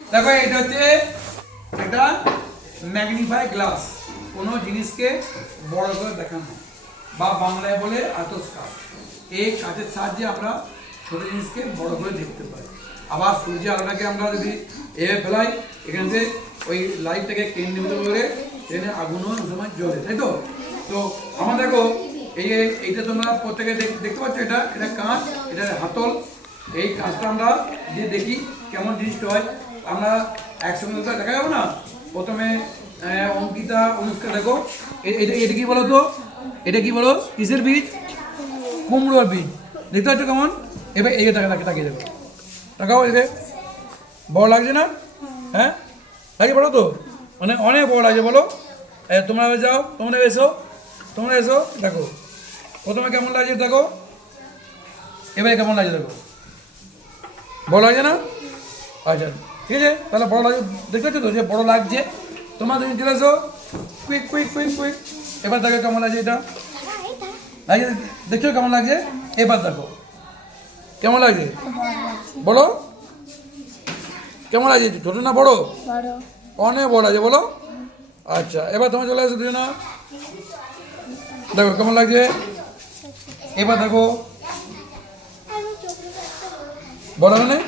দেখো এটা হচ্ছে একটা ম্যাগনিফাই গ্লাস, কোনো জিনিসকে বড় করে দেখানো বা বাংলায় বলে আতস কাচ। এই কাচের সাহায্যে আমরা ছোট জিনিসকে বড় করে দেখতে পাই। আবার সূর্যের আলোটাকে আমরা যদি এভাবে ফেলাই, এখান থেকে ওই লাইটটাকে কেন্দ্রীভূত করে এখানে আগুনও সময় জ্বলে, তাই তো? তো আমার দেখো এইটা তোমরা প্রত্যেকে দেখতে পাচ্ছ, এটা কাঁচ, এটা হাতল। এই কাজটা আমরা যে দেখি কেমন জিনিসটা হয়, আমরা একসঙ্গে তো দেখা যাবে না। প্রথমে অঙ্কিতা অনুষ্কা দেখো, এটা কি বলো তো, এটা কি বলো, কিসের বীজ? কুমড়োর বীজ। দেখতে পাচ্ছ কেমন? এবার এই তাকিয়ে দেখো, তাকাও, এদের বড় লাগছে না? হ্যাঁ লাগে, বলো তো, মানে অনেক বড় লাগছে, বলো। তোমরা যাও, তোমরা এসো, দেখো প্রথমে কেমন লাগছে দেখো, এবারে কেমন লাগছে দেখো, বড় লাগছে না? আচ্ছা ঠিক আছে, তাহলে বড় লাগছে, দেখতে পাচ্ছ তো যে বড় লাগছে। তোমরা তুমি চলে এসো, কুইক। এবার দেখো কেমন লাগছে, এটা লাগছে, দেখছো কেমন লাগছে? এবার দেখো কেমন লাগছে, বলো কেমন লাগছে, ছোট না বড়? অনেক বড় আছে, বলো। আচ্ছা এবার তোমার চলে আসো দুজনা, দেখো কেমন লাগছে। এবার দেখো বড় মানে,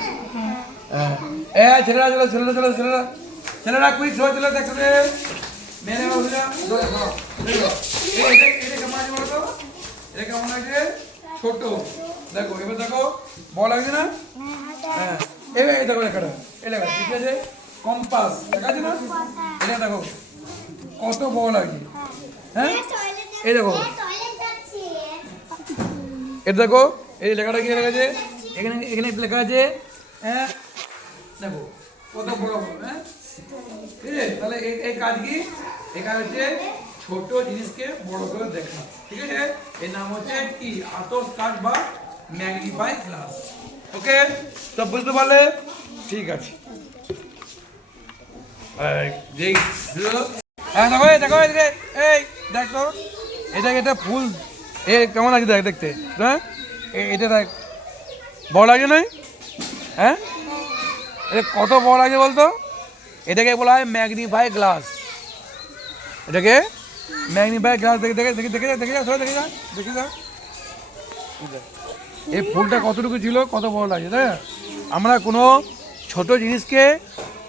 হ্যাঁ ছেলেরা চলো, ছেলেরা কুইক সবাই চলে দেখো রে, মেনে এটা কেমন আছে বলো তো, এটা কেমন লাগছে? ছোট। দেখো এবার দেখো বড় লাগছে না? হ্যাঁ এবার এই দেখো লেখাটা, এই লেখা ঠিক আছে, কম্পাস দেখা আছে না? এটা দেখো কত বড় লাগছে। হ্যাঁ এই দেখো, এটা দেখো এই লেখাটা কি লেখা আছে, এখানে লেখা আছে, হ্যাঁ দেখো কত বড় বড়। হ্যাঁ ঠিক আছে, তাহলে এই কাজ কি? এই কাজ হচ্ছে ছোট জিনিসকে বড় করে দেখা, ঠিক আছে? এর নাম হচ্ছে কি? আতস কাচ বা ম্যাগনিফাই গ্লাস। ওকে, সব বুঝতে পারলে? ঠিক আছে। হ্যাঁ দেখো এই দেখো, এটা ফুল, কেমন লাগছে দেখ দেখতে, হ্যাঁ এটা দেখ বড় লাগছে নয়? হ্যাঁ এটা কত বড় লাগছে বলতো? এটাকে বলা হয় ম্যাগনিফাই গ্লাস। এটাকে ম্যাগনিফাই গ্লাস, দেখে যা। এই ফুলটা কতটুকু ছিল, কত বড় লাগছে, তাই না? আমরা কোনো ছোট জিনিসকে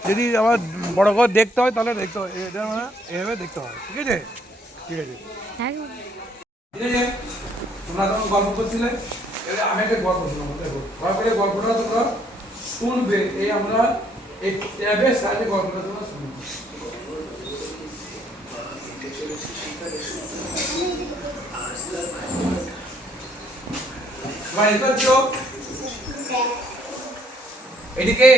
যদি আবার বড় করে দেখতে হয়, তাহলে দেখতে হয় এটা, এভাবে দেখতে হয়, ঠিক আছে? ঠিক আছে, তোমরা তখন গল্প করছিলে, এবারে আমি একটা গল্প শুনবো, গল্পটা তোমরা শুনবে। এই আমরা এই ট্যাবের সাহায্যে গল্পটা তোমরা শুনবে। এদিকে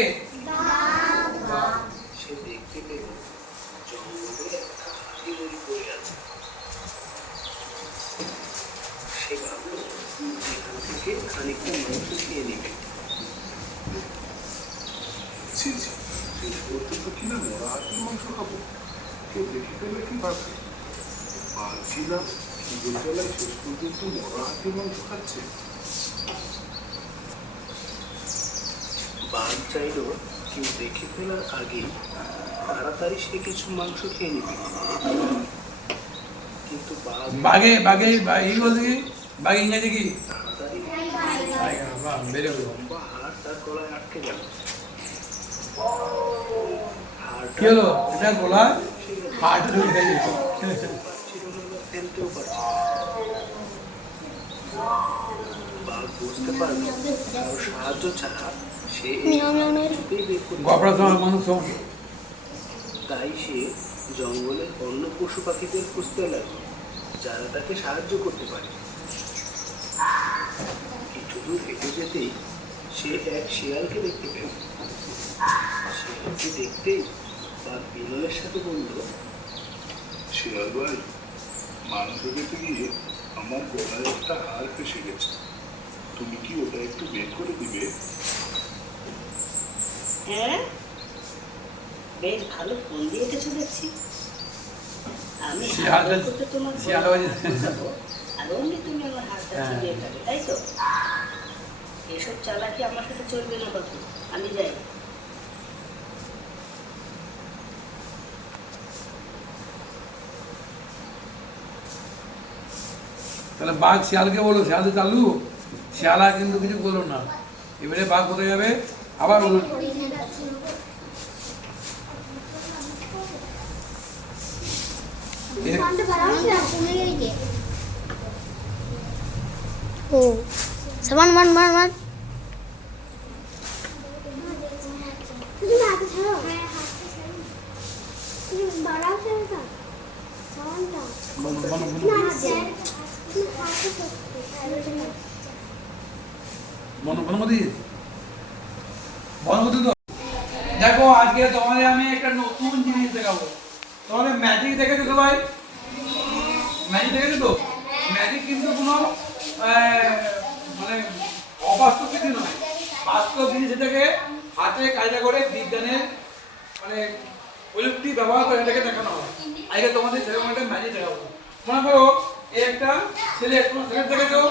খানিকটা মাংস খেয়ে নিবে। কিনা মরা হাতির মাংস খাবো, কেউ দেখে ফেলে কি ভাববে? ভাবছিলাম দুপুরবেলায় শেষ পর্যন্ত মরা হাতির মাংস খাচ্ছে। বাঘ চাইল কেউ দেখে ফেলার আগেই তাড়াতাড়ি সে কিছু মাংস খেয়ে নিবে, কিন্তু বাঘে ইংরেজি কি? লম্বা হাড় তার গলায় আটকে গেল। কি হলো? এটা গলা হাড় ঢুকে গেছে, ফেলতেও পারছে। বাঘ বুঝতে পারলো কারো সাহায্য ছাড়া সে তাই সে জঙ্গলের অন্য পশু পাখিদের খুঁজতে লাগলো যারা তাকে সাহায্য করতে পারে। কিছু দূর হেঁটে যেতেই সে এক শিয়ালকে দেখতে পেল। শিয়ালকে দেখতেই বাঘ বিড়ালের সাথে বলল, শিয়াল ভাই, মাংস খেতে গিয়ে আমার গলায় একটা হাড় ফেসে গেছে, তুমি কি ওটা একটু বের করে দিবে? হ্যাঁ, বেশ ভালো ফোন দিয়ে এসেছো দেখছি। আমি তোমার আর অমনি তুমি আমার হাতটা চিবিয়ে যাবে, তাই তো? এসব চালাকি আমার সাথে চলবে না বাবু, আমি যাই। তাহলে বাঘ শিয়ালকে বলো, শিয়াল তো চালু, শিয়াল আর কিন্তু কিছু বললো না। এবারে বাঘ কোথায় যাবে, আবার বলুন। ও সামান মান মান মান দেখো আজকে তোমাদের আমি একটা নতুন জিনিস দেখাবো। তোমাদের ম্যাজিক দেখেছো সবাই? ম্যাজিক দেখেছো তো? ম্যাজিক কিন্তু কোনো মানে অবাস্তব কিছু নয়, বাস্তব জিনিস। এটাকে হাতে কায়দা করে বিজ্ঞানের মানে প্রযুক্তি ব্যবহার করে এটাকে দেখানো হয়। আজকে তোমাদের সেরকম একটা ম্যাজিক দেখাবো। মনে করো এই একটা ছেলে, তোমার সিলেট দেখেছো,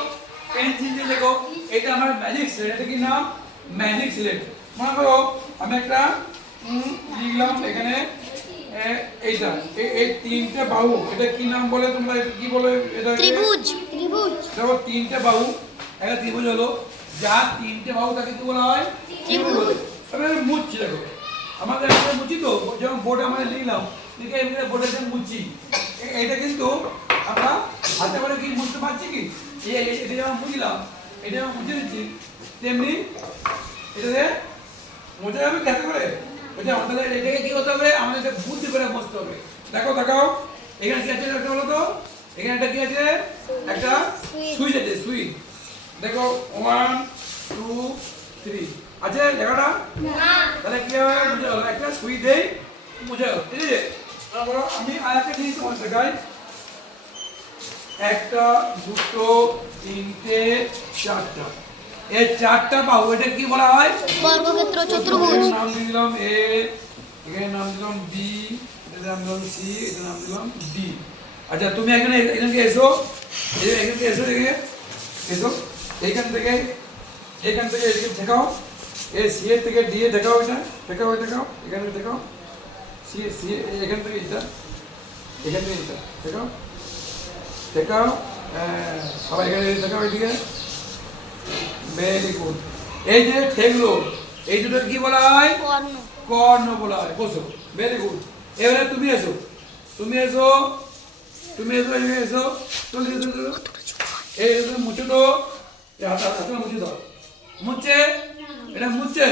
পেন্সিল দিয়ে দেখো, এটা আমার ম্যাজিক সিলেট। এটা কি নাম? ম্যাজিক সিলেট। মনে করো আমি একটা লিখলাম এখানে এইটা, এই তিনটে বাহু, এটা কি নাম বলে তোমরা, এটা কি বলে? এটা ত্রিভুজ। ত্রিভুজ দেখো তিনটে বাহু, একটা ত্রিভুজ হলো। যার তিনটে বাহু তাকে কি বলা হয়? ত্রিভুজ বলে। তবে মুচ্ছি, দেখো আমাদের একটা মুচি তো, যেমন বোর্ডে আমরা লিখলাম, লিখে এমনি বোর্ডে যে মুচি, এটা কিন্তু আমরা হাতে করে কি মুছতে পারছি কি? এটা যেমন মুছলাম, এটা যেমন মুছে দিচ্ছি, তেমনি এটাতে মোজা যাবে হাতে করে। বুঝলাম? তাহলে এটাকে কি করতে হবে? আমাদের বুদ্ধি করে মুছতে হবে। দেখো দেখাও, এখানে কি আছে একটা বলো তো? এখানে একটা কি আছে? একটা সুইচ আছে, সুইচ। দেখো 1 2 3 আছে লেখাটা? তাহলে কি হবে? বুঝে গেল, একটা সুইচ দেই, বুঝে গেল। ঠিক আছে? তারপর আমি আরেকটা জিনিস তোমাদের দেখাই। একটা, দুটো, তিনটে, চারটা, এই চারটা বাহু, এটা কি বলা হয়? বর্গক্ষেত্র চতুর্ভুজ। নাম দিলাম এ, এখানে নাম দিলাম বি, এটা নাম দিলাম সি, এটা নাম দিলাম ডি। আচ্ছা তুমি এখানে এখানে এসো, এখানে এসো, এখানে এসো, এইখান থেকে এদিকে দেখাও, এ সি এর থেকে ডি এ দেখাও, এটা দেখাও, দেখাও, এখানে দেখাও, সি সি এখান থেকে এটা, এখান থেকে এটা দেখাও, দেখাও, সবাই এখানে দেখাও, এদিকে। Very good. এই যে ঠেকলো, এই দুটো কি বলা হয়? কর্ণ। কর্ণ বলা হয়। বসো, ভেরি গুড। এবারে তুমি এসো, তুমি এসো, তুমি এসো, এখানে এসো, চলে এসো, এই এসো, মুছে তো, হাতে মুছে দাও। মুছছে? এটা মুছছে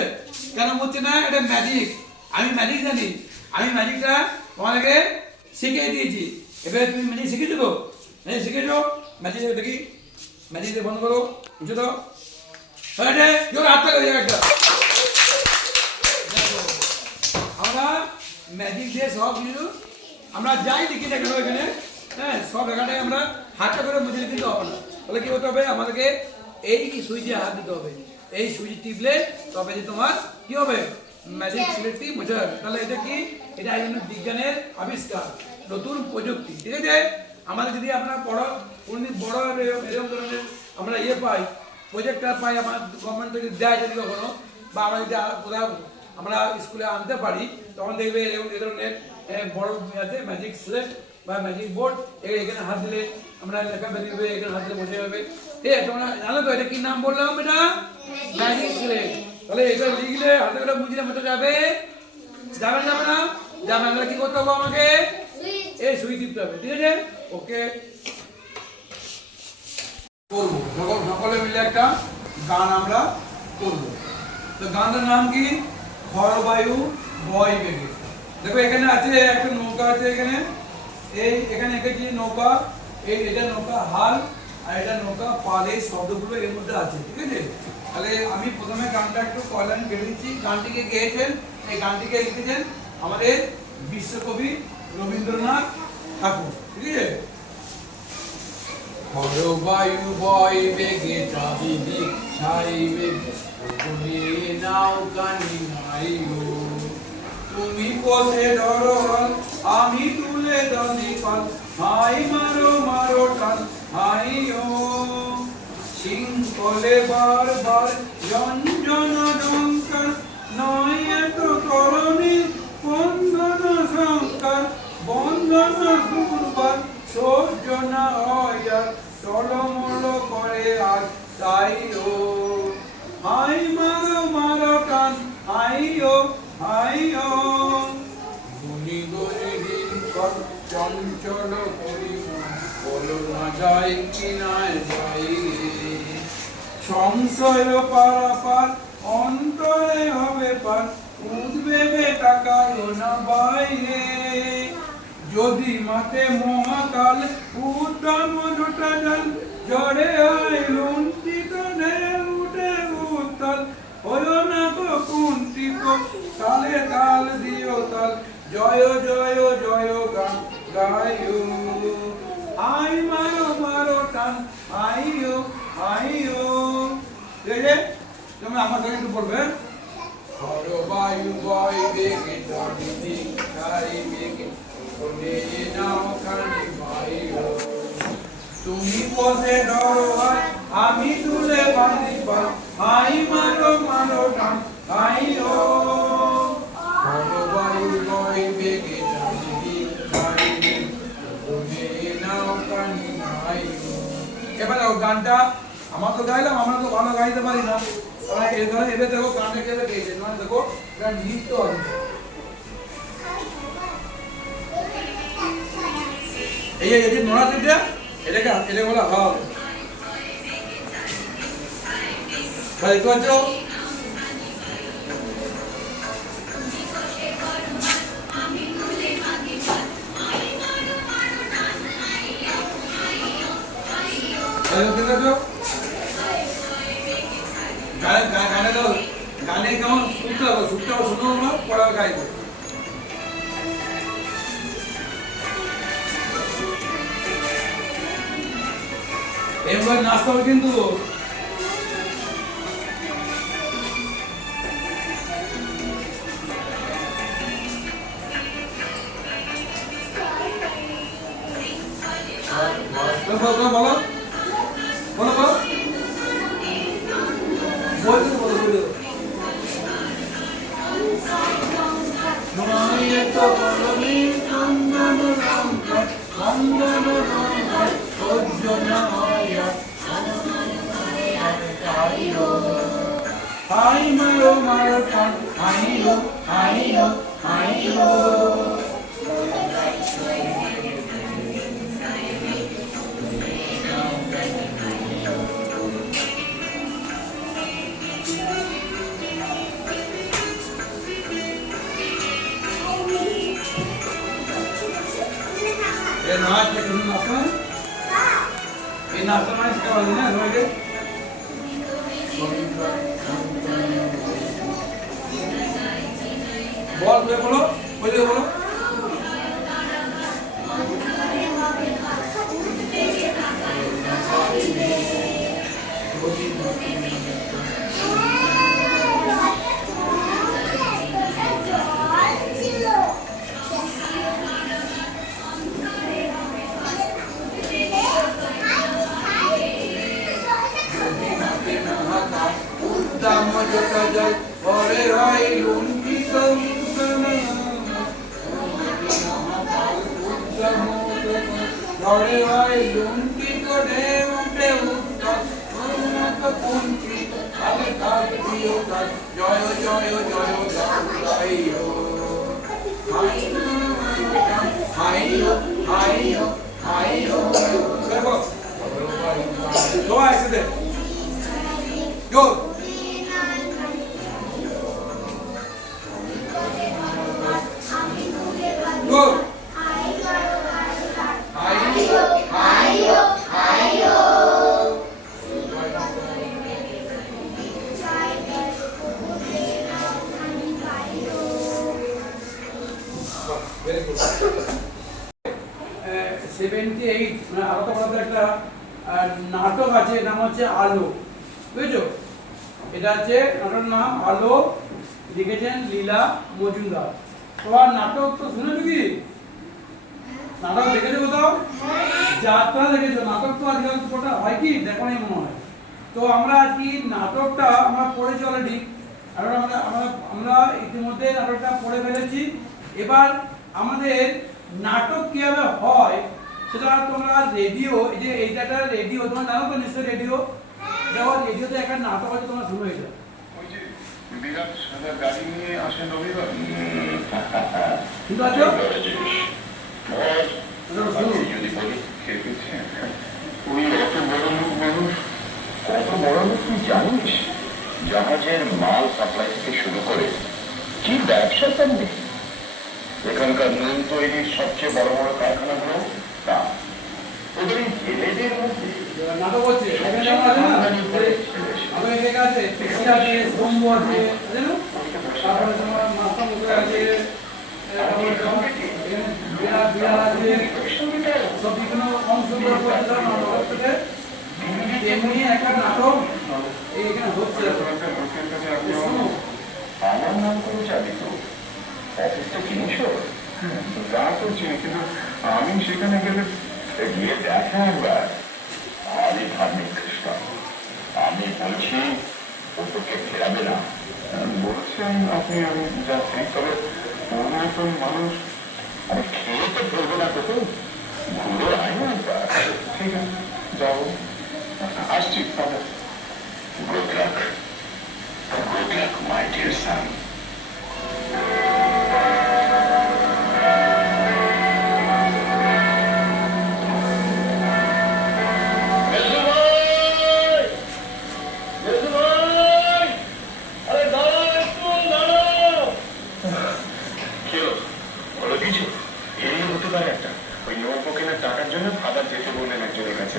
কেন? মুছছে না, এটা ম্যাজিক। আমি ম্যাজিক জানি, আমি ম্যাজিকটা তোমাদেরকে শিখিয়ে দিয়েছি। এবারে তুমি ম্যাজিক শিখেছো তো? ম্যাজিক শিখেছো? ম্যাজিক দেখি, ম্যাজিক বন্ধ করো, মুছে দাও। আমরা ম্যাজিক দিয়ে সব কিছু আমরা যাই লিখি না কেন এখানে, হ্যাঁ, সব লেখাটাই আমরা হাতে করে মুছে দিতে হবে না। তাহলে কি হতে হবে? আমাদেরকে এই সুইচে হাত দিতে হবে, এই সুইচ টিপলে তবে যে তোমার কি হবে? ম্যাজিক সিলেক্টটি মুছে যাবে। তাহলে এটা কি? এটা একজন বিজ্ঞানের আবিষ্কার, নতুন প্রযুক্তি। ঠিক আছে? আমাদের যদি আপনার বড় কোনদিন বড় এরকম ধরনের আমরা ইয়ে পাই, প্রজেক্টর পাই, আমার গভর্নমেন্ট থেকে দেয় যদি কখনো, বা আমরা যদি কোথাও আমরা স্কুলে আনতে পারি, তখন দেখবে এ ধরনের বড় আছে ম্যাজিক স্লেট বা ম্যাজিক বোর্ড, এখানে হাত দিলে আমরা লেখা বেরিয়ে, এখানে হাত দিলে বোঝা যাবে। ঠিক আছে? তোমরা জানো তো এটা কি নাম বললাম? এটা ম্যাজিক স্লেট। তাহলে এটা লিখলে হাতে করে বুঝলে মতো যাবে, যাবে যাবে না? যাবে। আমরা কি করতে হবে? আমাকে এই সুইচ টিপতে হবে। ঠিক আছে? ওকে, করবো যখন সকলে মিলে একটা গান আমরা করবো। তো গানটার নাম কি? খরবায়ু বয় বেগে। দেখো এখানে আছে একটা নৌকা আছে, এখানে এখানে এঁকেছি নৌকা, এটা নৌকা হাল, আর এটা নৌকা পাল, এই শব্দগুলো এর মধ্যে আছে। ঠিক আছে? তাহলে আমি প্রথমে গানটা একটু কয়লান কেটে দিচ্ছি। গানটিকে গেয়েছেন, এই গানটিকে লিখেছেন আমাদের বিশ্বকবি রবীন্দ্রনাথ ঠাকুর। ঠিক আছে? খরবায়ু বয় বেগে চারিদিক ছাইবে, তুমি নৌকা নিনাই গো, তুমি কষে ধরো হাল, আমি তুলে দানি পাল, হাই মারো মারো টান, হাই ও শৃঙ্খলে বারবার রঞ্জন ডঙ্কার, নয় এত তরণী বন্ধন সংকার, বন্ধন দুর্বার সর্জনা হয় টলম আইও গুনি গুনি দিন কর চঞ্চল করি বলো না যায় কি না যাই সংশয় পারাপার অন্তরে হবে পার উদ্বেগে তাকালো না বাইরে যদি মাঠে মহাকাল উদ্যম জোটা জল জড়ে আয় লুণ্ঠিত ঢেউ উঠে উত্তাল হয়ো না গো কুণ্ঠিত তালে তাল দিও তাল জয় জয় জয় গান গায়ো আই মারো মারো টান আইও আইও ঠিক আছে তুমি আমার সঙ্গে একটু বলবে হরো বায়ু বয় বেগে জানি তারি বেগে কোনে নাও খানি মাইও তুমি বসে ডরো হয় আমি তুলে বাঁধি পাল আই মারো মারো টান আইও হরো বায়ু বয় বেগে জানি তারি বেগে কোনে নাও খানি মাইও এবারে গানটা আমার তো গাইলাম আমরা তো ভালো গাইতে পারি না এবার দেখো গানে কেবে গেছে মানে দেখো এটা নৃত্য আছে এই যে নড়াচড়টা এটাকে বলা হাল ভাই দেখতে পাচ্ছ গানে কেমন সুরটা শুনো না পড়া গাইবে এবার নাচতে হবে কিন্তু বলো বলো বলো বলো বলতে বলো বলো মায়েতো বলনি চন্দন রঙ্গ চন্দন রঙ্গ সজ্জনা হইয়া আই মারো মারো টান আইও আইও আইও 5 के कितना आता है ये नाश्ता में इसका वाला ना रोएगे बोलो बोलो জল পরে হয় লুণ্ঠিত ঝড়ে হয় লুণ্ঠিত ঢেউ উঠে উত্তর কুণ্ঠিত কালে কাল প্রিয় কাল জয় জয় জয় হাইও হাইও হাইও হাইও দেখো তো একসাথে go go ayo very good 78 মানে আলাদা আলাদা একটা নাটক আছে নাম হচ্ছে আলো বুঝছো এটা হচ্ছে নাটকের নাম আলো লিখেছেন লীলা মজুমদার তোমার নাটক তো শুনেছো কি নাটক দেখেছো কোথাও যাত্রা দেখেছো নাটক তো আজকাল কোটা হয় কি দেখো নাই মনে হয় তো আমরা আজকে নাটকটা আমরা পড়েছি অলরেডি আমরা ইতিমধ্যে নাটকটা পড়ে ফেলেছি এবার আমাদের নাটক কিভাবে হয় সেটা তোমরা রেডিও এই যে এইটা একটা রেডিও তোমরা জানো তো নিশ্চয়ই রেডিও দেখো রেডিওতে একটা নাটক আছে তোমরা শুনো এটা বিরাট সাদা গাড়ি নিয়ে আসেন রবিবার। ঠিক আছে যদি বলি খেপেছে, ওই অত বড় লোক মানুষ, কত বড় লোক তুই জানিস? জাহাজের মাল সাপ্লাই থেকে শুরু করে কি ব্যবসা করবে। এখানকার নুন তৈরির সবচেয়ে বড় বড় কারখানাগুলো তা ওদের এই ছেলেদের মধ্যে নাটক হচ্ছে এখানে যেমন আছে না, আমাদের এখানে আছে ট্যাক্সি আছে, স্তম্ভ আছে, জানো? তারপরে তোমার মাস্টার মশাই আছে, তারপরে তোমার এখানে বিড়াল আছে, সব বিভিন্ন অংশগুলো করতে নাটক থেকে তেমনি একটা নাটক এখানে হচ্ছে। শোনো, আমার নাম করে চাবি তো অফিসটা কিনেছো? তা তো চিনি, কিন্তু আমি সেখানে গেলে গিয়ে দেখা একবার। আমি ধার্মিক খ্রিস্টান, আমি বলছি ও তোকে ফেরাবে না। বলছেন আপনি, আমি যাচ্ছি, তবে ওর মতন মানুষ আমি খেয়ে তো ফেলবো না তোকে, ঘুরে আয় না একবার। ঠিক আছে, যাবো, আসছি। Good luck, good luck my dear son. টাকার জন্য ফাদার যেতে বললেন একজনের কাছে।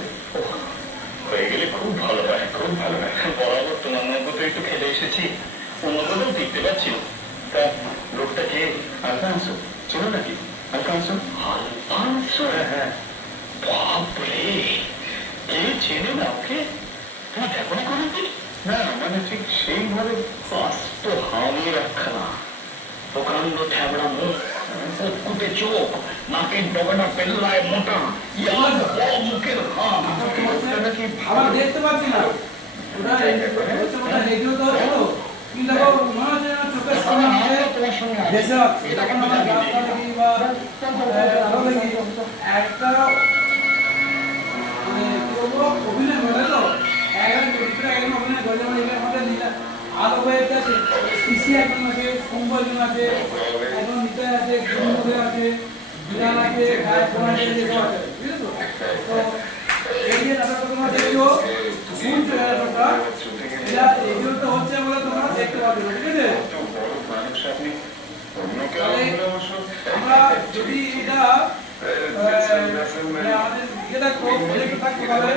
হয়ে গেলে খুব ভালো হয়, খুব ভালো হয়। বরাবর তোমার নৌকো তো একটু খেলে এসেছি, অন্যগুলোও দেখতে পাচ্ছি। তা লোকটাকে আলফান্সো চেনো নাকি? আলফান্সো? আলফান্সো? হ্যাঁ হ্যাঁ। বাপরে, কে চেনে না ওকে? তুমি দেখো না কোনোদিন? না, মানে ঠিক সেইভাবে। বাস্ত হামি রাখা, প্রকাণ্ড ঠ্যাবড়া মুখ, কুটে চোখ, নাকের ডগাটা পেল্লায় মোটা, মুখের হাত। আমরা দেখতে পাচ্ছি না, ওটা হচ্ছে ওটা রেডিওতে হচ্ছিল, কিন্তু দেখো মনে হচ্ছে যেন চোখের সামনে আমাদের ভেসে যাচ্ছে। তখন আমরা গাছটা দেখি বা আরো দেখি একটা মানে কি বলবো অভিনয় ঘটে তো, একজন চরিত্রে একজন অভিনয় ঘটে, যেমন এখানে আমাদের আলো হয়ে গেছে, পিসি একজন আছে, কুম্ভ একজন আছে, একজন নিতে আছে, গুরু আছে, বিড়াল আছে, গায়ে ফোন আছে, যেসব আছে, বুঝলি তো? এই যে নাটকটা তোমরা দেখছো, শুনছো নাটকটা, এটা রেডিওতে হচ্ছে বলে তোমরা দেখতে পাচ্ছ না, ঠিক আছে? আমরা যদি এটা আমাদের ইয়েটা থাকতে পারে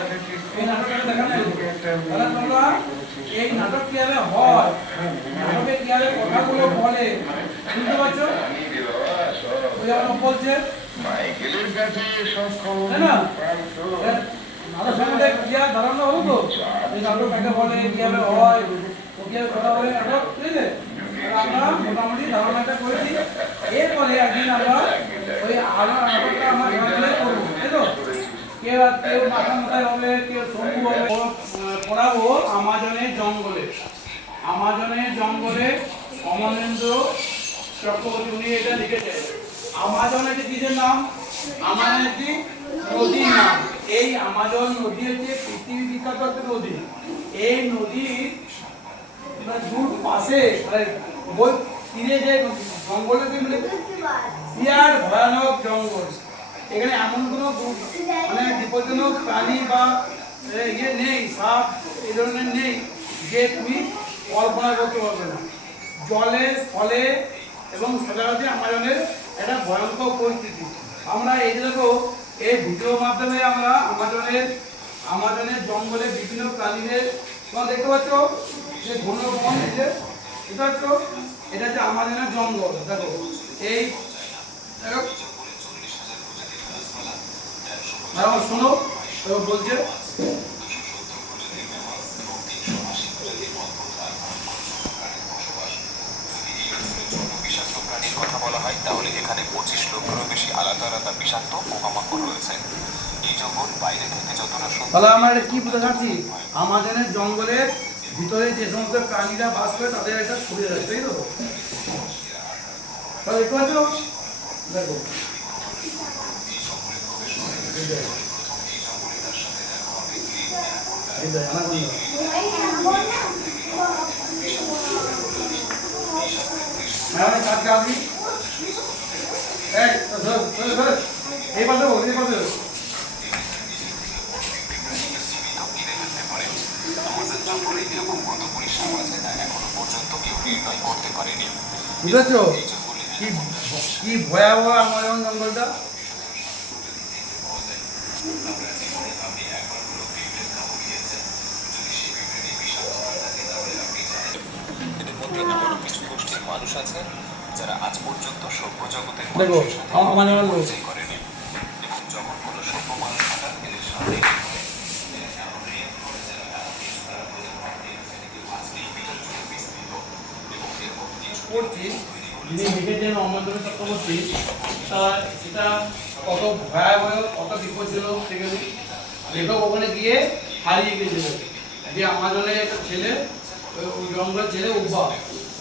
এই নাটকটা দেখানো, তাহলে তোমরা এই নাটক কিভাবে হয়, নাটকে কিভাবে কথাগুলো বলে, বুঝতে পারছো? ওই যেমন বলছে তাই না, নাটক সম্বন্ধে ক্লিয়ার ধারণা হলো তো, এই নাটক কাকে বলে, কিভাবে হয়, ও কিভাবে কথা বলে নাটক, ঠিক আছে? আমরা মোটামুটি ধারণাটা করেছি। এরপরে একদিন আমরা ওই আলো নাটকটা আমরা করবো, তাই তো? কেউ কেউ মাথা মাথায় হবে, কেউ শম্ভু হবে। পড়াবো আমাজনের জঙ্গলে। আমাজনের জঙ্গলে অমলেন্দ্র চক্রবর্তী উনি এটা লিখেছেন। আমাজন একটি কিসের নাম? আমাজন একটি নদীর নাম। এই আমাজন নদী হচ্ছে পৃথিবী বিখ্যাত একটা নদী। এই নদীর দূর পাশে বই তীরে যে জঙ্গলে বিরাট ভয়ানক জঙ্গল। এখানে এমন কোনো মানে বিপজ্জনক প্রাণী বা ইয়ে নেই, সাপ এই ধরনের নেই, যে তুমি কল্পনা করতে পারবে না। জলে ফলে এবং সচরাচর আমাজনের একটা ভয়ঙ্কর পরিস্থিতি। আমরা এই যে দেখো এই ভিডিওর মাধ্যমে আমরা আমাজনের জঙ্গলে বিভিন্ন প্রাণীদের তোমরা দেখতে পাচ্ছ যে ঘন বন, এই যে এটা হচ্ছে এটা হচ্ছে আমাজনের জঙ্গল। দেখো এই শোনো বলছে কথা বলা হয়, তাহলে এখানে 25 লক্ষেরও বেশি আলাদা আলাদা বিষাক্ত পোকামাকড় রয়েছে। এই জঙ্গল বাইরে থেকে যতটা তাহলে আমরা কি বোঝাচ্ছি, আমাজনের জঙ্গলের ভিতরে যে সমস্ত প্রাণীরা বাস করে তাদের একটা ছড়িয়ে যাচ্ছে, তাই তো? তাহলে একটু আছো দেখো ম্যাডামের কাছে আসবি এই ধর এই পাশে বল এই পাশে ঘিরে ফেলতে পারে। আমাজন জঙ্গলে এরকম কত পরিশ্রম আছে তা এখনো পর্যন্ত কেউ নির্ণয় করতে পারেনি। বুঝেছো এই জঙ্গলে কি কি ভয়াবহ আমাজন জঙ্গলটা। এদের মধ্যে এমনও কিছু গোষ্ঠীর মানুষ আছে যারা আজ পর্যন্ত সভ্য জগতের দেখো মানুষের সাথে আমার লোক পরিচয় করেনি এবং যখন কোনো সভ্য মানুষ হঠাৎ এদের সামনে করছি যিনি লিখেছেন অমরদেব চক্রবর্তী সেটা কত ভয়াবহ কত বিপদ ছিল সেখানে লেখক ওখানে গিয়ে হারিয়ে গিয়েছিল যে আমাজনের একটা ছেলে ওই জঙ্গলের ছেলে উব্বা